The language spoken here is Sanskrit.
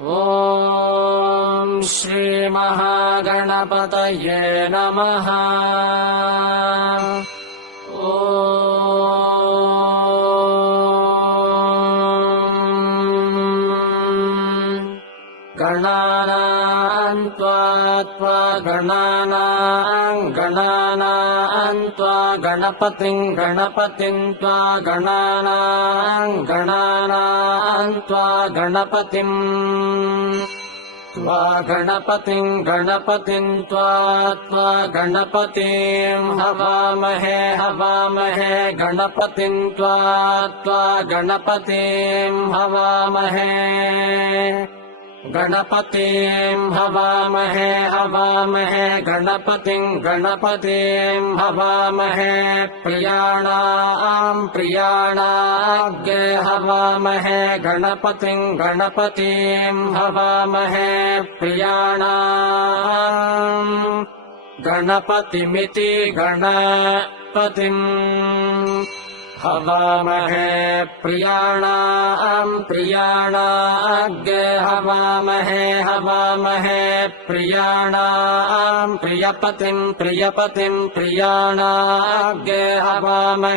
ॐ श्रीमहागणपतये नमः। गणानां त्वा गणानां त्वा गणपतिं त्वा गणानां त्वा गणपतिं त्वा गणपतिं हवामहे गणपतिं त्वा गणपतिं हवामहे गणपतिं हवामहे गणपतिं हवामहे प्रियाणाग्रे हवामहे गणपतिं हवामहे प्रियाणाम् गणपतिमिति गणपतिम् हवामहे प्रियाणाग्रे हवामहे प्रियाणाम् प्रियपतिं प्रियाणाग्रे हवामहे